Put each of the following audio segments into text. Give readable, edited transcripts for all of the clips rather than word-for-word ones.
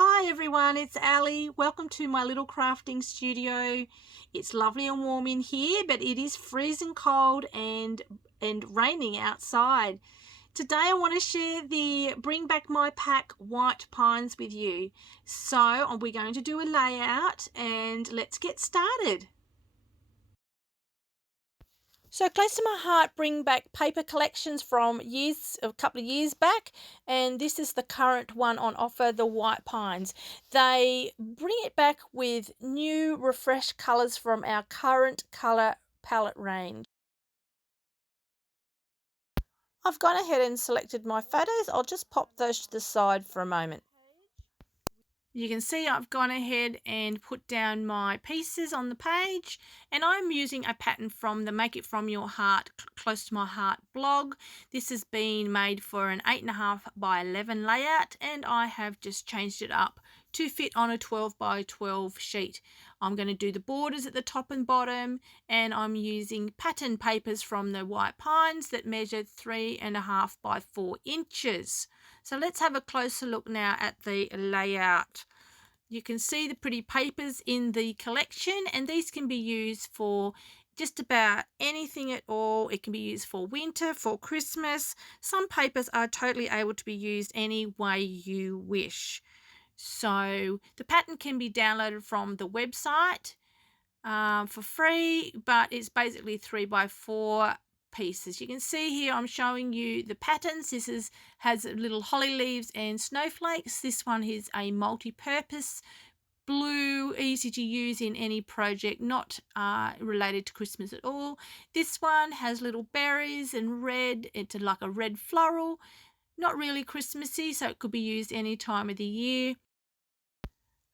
Hi everyone, it's Ali. Welcome to my little crafting studio. It's lovely and warm in here, but it is freezing cold and raining outside. Today I want to share the Bring Back My Pack White Pines with you. So we're going to do a layout and let's get started. So close to my heart, bring back paper collections from a couple of years back, and this is the current one on offer, the White Pines. They bring it back with new, refreshed colours from our current colour palette range. I've gone ahead and selected my photos. I'll just pop those to the side for a moment. You can see I've gone ahead and put down my pieces on the page, and I'm using a pattern from the Make It From Your Heart Close to My Heart blog. This has been made for an 8.5 by 11 layout, and I have just changed it up to fit on a 12 by 12 sheet. I'm going to do the borders at the top and bottom, and I'm using pattern papers from the White Pines that measure 3.5 by 4 inches. So let's have a closer look now at the layout. You can see the pretty papers in the collection, and these can be used for just about anything at all. It can be used for winter, for Christmas. Some papers are totally able to be used any way you wish. So the pattern can be downloaded from the website for free, but it's basically 3 by 4 pieces. You can see here I'm showing you the patterns. This has little holly leaves and snowflakes. This one is a multi-purpose blue, easy to use in any project, not related to Christmas at all. This one has little berries and red. It's like a red floral, not really Christmassy, so it could be used any time of the year.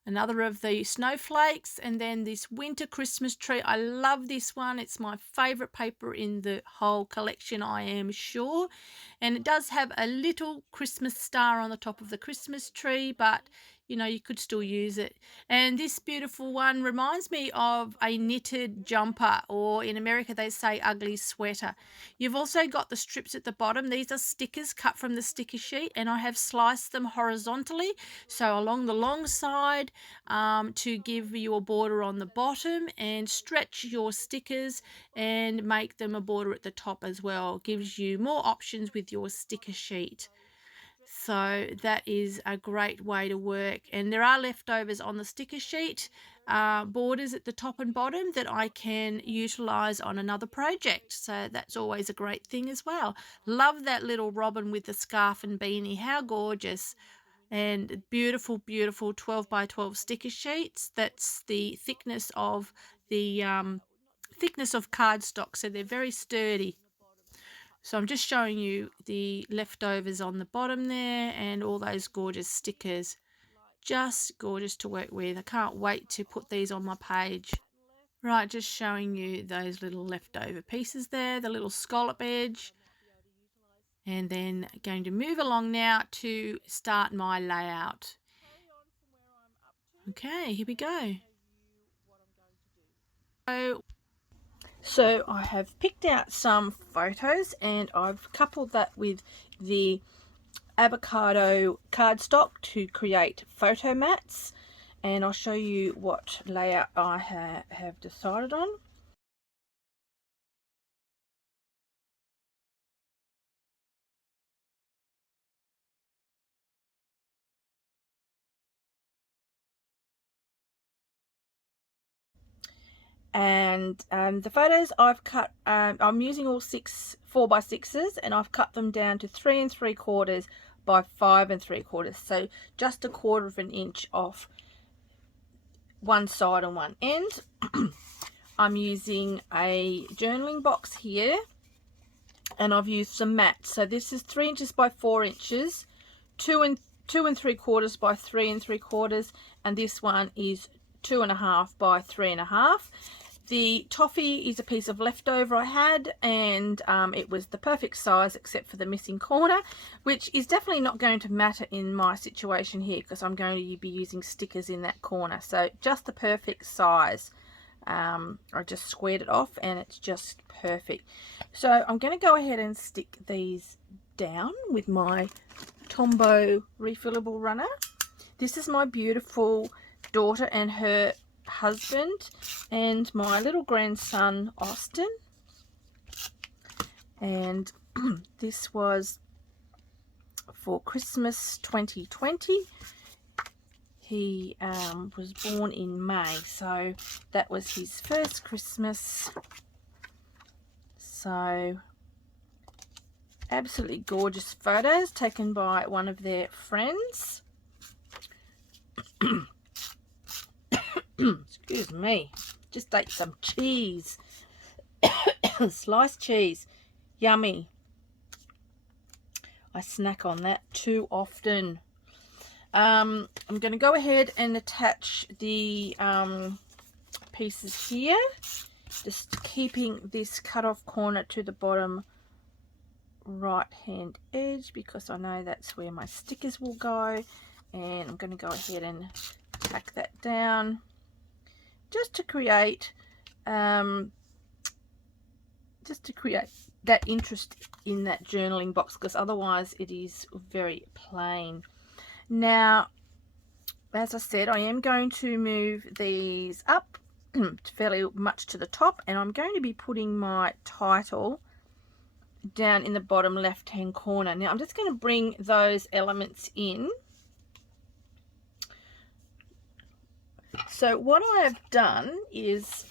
Another of the snowflakes, and then this winter Christmas tree. I love this one. It's my favorite paper in the whole collection, I am sure. And it does have a little Christmas star on the top of the Christmas tree, but you know, you could still use it. And this beautiful one reminds me of a knitted jumper, or in America they say ugly sweater. You've also got the strips at the bottom. These are stickers cut from the sticker sheet, and I have sliced them horizontally, so along the long side, to give you a border on the bottom, and stretch your stickers and make them a border at the top as well. Gives you more options with your sticker sheet. So that is a great way to work, and there are leftovers on the sticker sheet, borders at the top and bottom that I can utilize on another project, so that's always a great thing as well. Love that little robin with the scarf and beanie, how gorgeous. And beautiful 12 by 12 sticker sheets. That's the thickness of cardstock, so they're very sturdy. So I'm just showing you the leftovers on the bottom there, and all those gorgeous stickers. Just gorgeous to work with. I can't wait to put these on my page. Right, just showing you those little leftover pieces there, the little scallop edge. And then going to move along now to start my layout. Okay, here we go. So I have picked out some photos, and I've coupled that with the avocado cardstock to create photo mats, and I'll show you what layout I have decided on. And the photos I've cut, I'm using all 4 by 6s, and I've cut them down to 3 3/4 by 5 3/4, so just 1/4 of an inch off one side and one end. I'm using a journaling box here, and I've used some mats. So this is 3 inches by 4 inches, 2 3/4 by 3 3/4, and this one is 2.5 by 3.5. The toffee is a piece of leftover I had, and it was the perfect size except for the missing corner, which is definitely not going to matter in my situation here because I'm going to be using stickers in that corner. So just the perfect size. I just squared it off, and it's just perfect. So I'm going to go ahead and stick these down with my Tombow refillable runner. This is my beautiful daughter and her husband and my little grandson Austin, and this was for Christmas 2020. He was born in May, so that was his first Christmas. So absolutely gorgeous photos taken by one of their friends. Excuse me, just ate some cheese. Sliced cheese, yummy. I snack on that too often. I'm going to go ahead and attach the pieces here, just keeping this cut off corner to the bottom right hand edge because I know that's where my stickers will go, and I'm going to go ahead and tack that down just to create that interest in that journaling box, because otherwise it is very plain. Now, as I said, I am going to move these up fairly much to the top, and I'm going to be putting my title down in the bottom left hand corner. Now I'm just going to bring those elements in. So what I have done is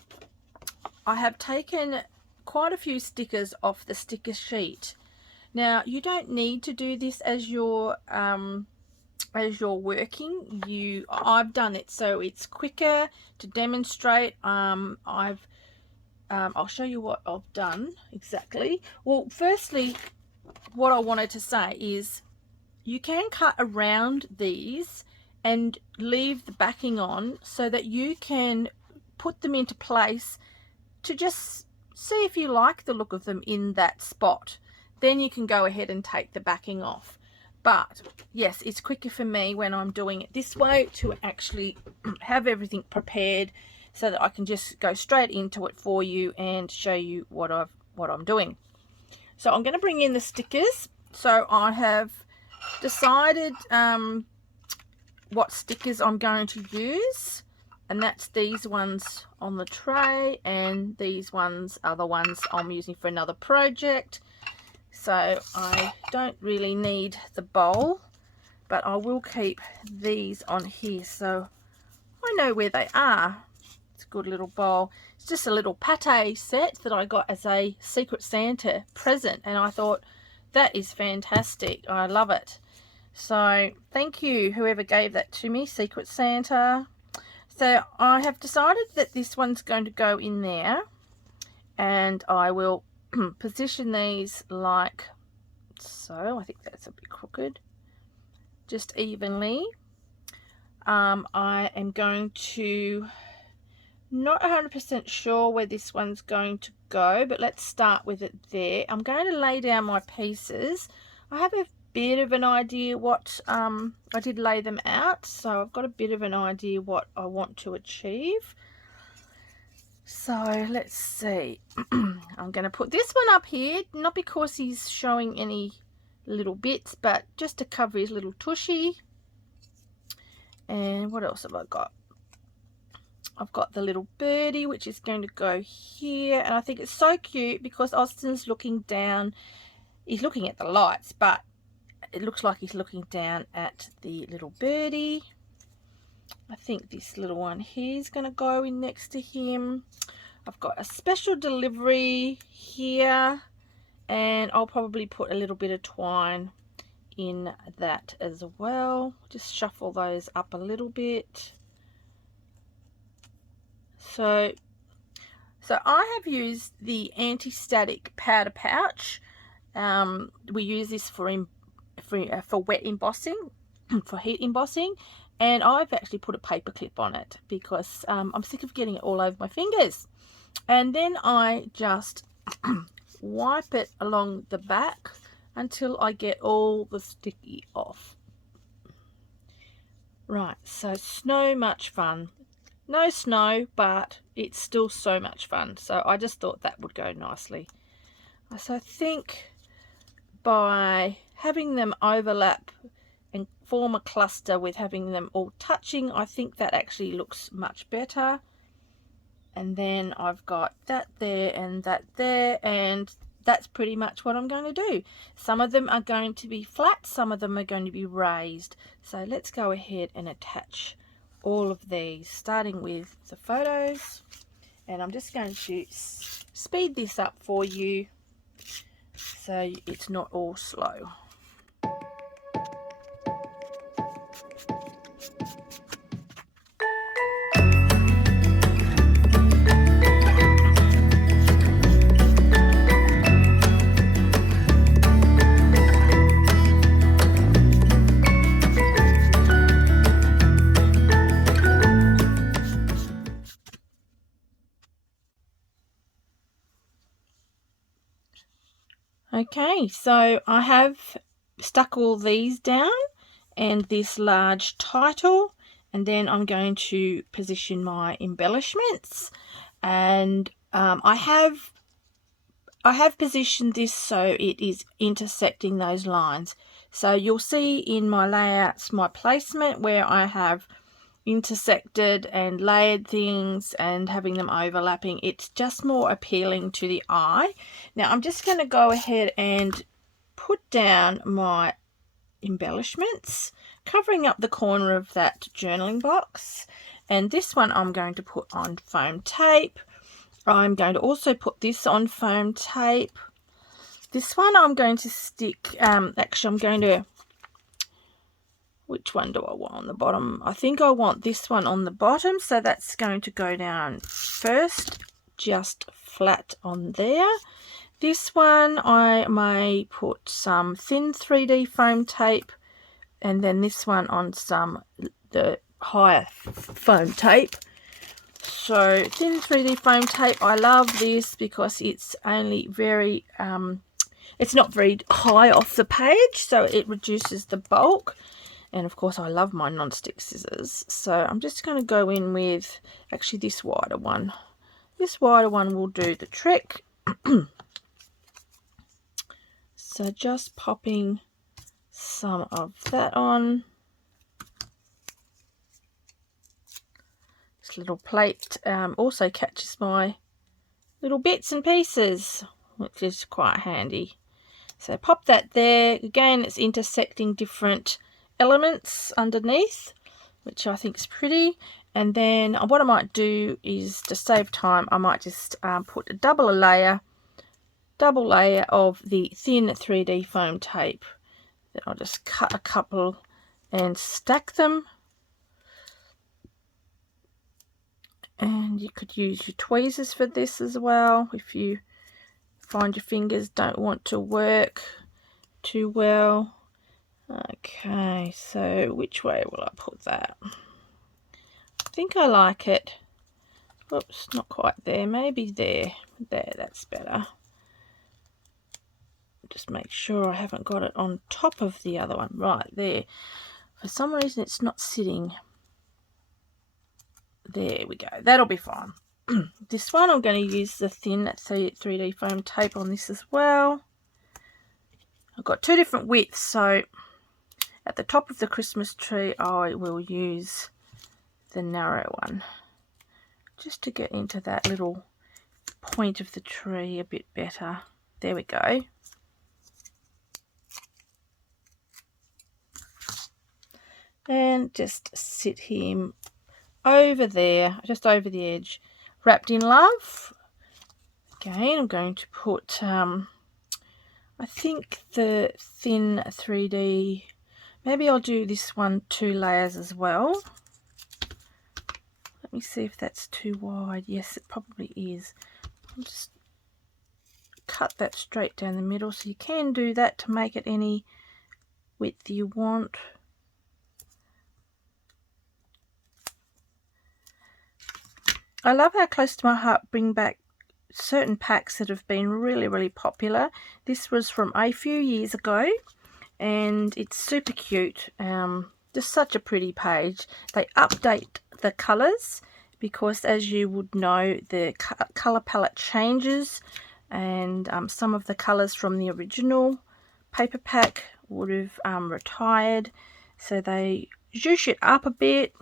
I have taken quite a few stickers off the sticker sheet. Now you don't need to do this as you're working. I've done it so it's quicker to demonstrate. I'll show you what I've done exactly. Well, firstly, what I wanted to say is you can cut around these and leave the backing on so that you can put them into place to just see if you like the look of them in that spot. Then you can go ahead and take the backing off. But yes, it's quicker for me when I'm doing it this way to actually have everything prepared so that I can just go straight into it for you and show you what I'm doing. So I'm going to bring in the stickers. So I have decided what stickers I'm going to use, and that's these ones on the tray, and these ones are the ones I'm using for another project. So I don't really need the bowl, but I will keep these on here so I know where they are. It's a good little bowl. It's just a little pate set that I got as a Secret Santa present, and I thought that is fantastic. I love it. So thank you whoever gave that to me, Secret Santa. So I have decided that this one's going to go in there, and I will position these like so. I think that's a bit crooked, just evenly. I am going to, not 100% sure where this one's going to go, but let's start with it there. I'm going to lay down my pieces. I have a bit of an idea what I did lay them out, so I've got a bit of an idea what I want to achieve. So let's see. I'm going to put this one up here, not because he's showing any little bits, but just to cover his little tushy. And what else have I got? I've got the little birdie, which is going to go here, and I think it's so cute because Austin's looking down. He's looking at the lights, but it looks like he's looking down at the little birdie. I think this little one here is going to go in next to him. I've got a special delivery here, and I'll probably put a little bit of twine in that as well. Just shuffle those up a little bit. So I have used the anti-static powder pouch. We use this for wet embossing, for heat embossing, and I've actually put a paper clip on it because I'm sick of getting it all over my fingers. And then I just wipe it along the back until I get all the sticky off. Right, so so much fun. No snow, but it's still so much fun. So I just thought that would go nicely. So I think by having them overlap and form a cluster with having them all touching. I think that actually looks much better. And then I've got that there and that there, and that's pretty much what I'm going to do. Some of them are going to be flat, some of them are going to be raised. So let's go ahead and attach all of these, starting with the photos. And I'm just going to speed this up for you so it's not all slow. Okay, so I have stuck all these down and this large title, and then I'm going to position my embellishments, and I have positioned this so it is intersecting those lines. So you'll see in my layouts my placement where I have intersected and layered things and having them overlapping. It's just more appealing to the eye. Now I'm just going to go ahead and put down my embellishments, covering up the corner of that journaling box, and this one I'm going to put on foam tape. I'm going to also put this on foam tape. This one I'm going to stick, actually I'm going to, which one do I want on the bottom? I think I want this one on the bottom, so that's going to go down first, just flat on there. This one I may put some thin 3D foam tape, and then this one on the higher foam tape. So thin 3D foam tape, I love this because it's only very, it's not very high off the page, so it reduces the bulk. And of course I love my non-stick scissors, so I'm just going to go in with actually this wider one. This wider one will do the trick. So just popping some of that on. This little plate also catches my little bits and pieces, which is quite handy. So pop that there. Again, it's intersecting different elements underneath, which I think is pretty. And then what I might do is, to save time, I might just put a double layer of the thin 3D foam tape. Then I'll just cut a couple and stack them. And you could use your tweezers for this as well if you find your fingers don't want to work too well. Okay, so which way will I put that? I think I like it. Oops, not quite there. Maybe there. There, that's better. Just make sure I haven't got it on top of the other one. Right there. For some reason it's not sitting. There we go. That'll be fine. This one I'm going to use the thin 3D foam tape on this as well. I've got two different widths, so at the top of the Christmas tree I will use the narrow one, just to get into that little point of the tree a bit better. There we go. And just sit him over there, just over the edge, wrapped in love. Again, I'm going to put I think the thin 3D, maybe I'll do this one 2 layers as well. Let me see if that's too wide. Yes, it probably is. I'll just cut that straight down the middle, so you can do that to make it any width you want. I love how Close to My Heart bring back certain packs that have been really popular. This was from a few years ago and it's super cute. Just such a pretty page. They update the colours because, as you would know, the colour palette changes, and some of the colours from the original paper pack would have retired, so they zhoosh it up a bit,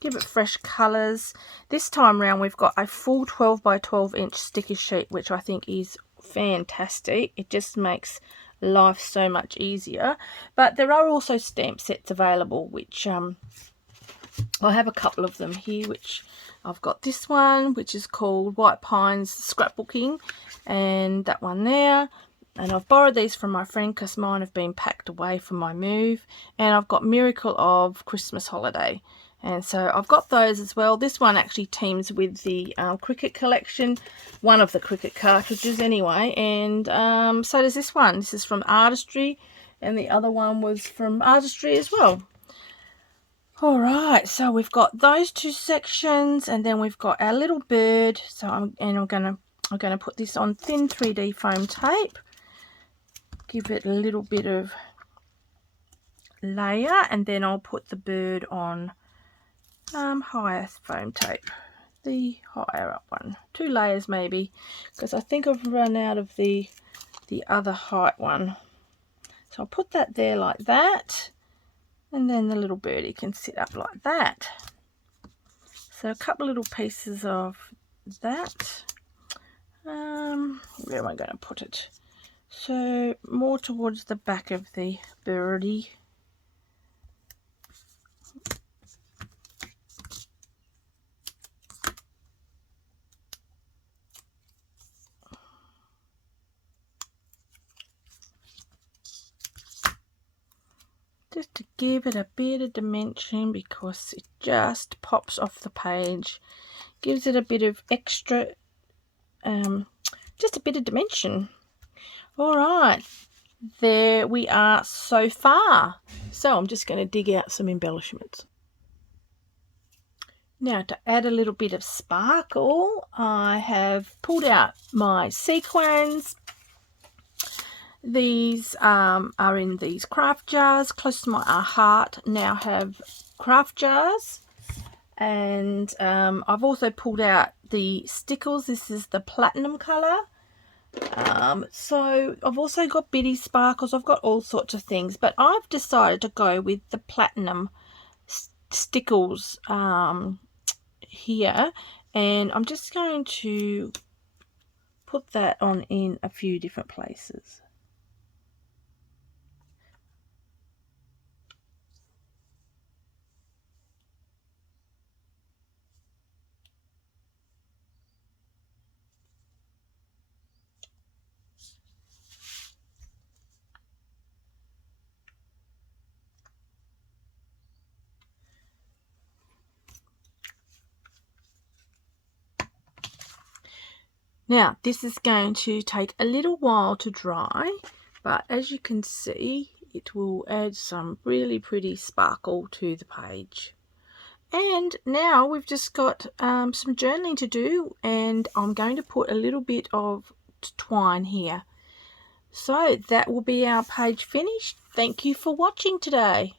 give it fresh colours. This time round we've got a full 12 by 12 inch sticker sheet, which I think is fantastic. It just makes life so much easier. But there are also stamp sets available, which I have a couple of them here, which I've got this one, which is called White Pines Scrapbooking, and that one there. And I've borrowed these from my friend because mine have been packed away for my move. And I've got Miracle of Christmas Holiday. And so I've got those as well. This one actually teams with the Cricut collection, one of the Cricut cartridges anyway. And so does this one. This is from Artistry, and the other one was from Artistry as well. All right, so we've got those two sections, and then we've got our little bird. So I'm gonna put this on thin 3D foam tape. Give it a little bit of layer, and then I'll put the bird on higher foam tape, the higher up one, 2 layers maybe, because I think I've run out of the other height one. So I'll put that there like that, and then the little birdie can sit up like that. So a couple little pieces of that. Where am I going to put it? So more towards the back of the birdie. Just to give it a bit of dimension, because it just pops off the page. Gives it a bit of extra, just a bit of dimension. All right, there we are so far. So I'm just going to dig out some embellishments. Now, to add a little bit of sparkle, I have pulled out my sequins. These are in these craft jars. Close to my heart now have craft jars. And I've also pulled out the stickles. This is the platinum colour. So I've also got bitty sparkles. I've got all sorts of things, but I've decided to go with the platinum stickles here, and I'm just going to put that on in a few different places. Now, this is going to take a little while to dry, but as you can see, it will add some really pretty sparkle to the page. And now we've just got some journaling to do, and I'm going to put a little bit of twine here. So that will be our page finished. Thank you for watching today.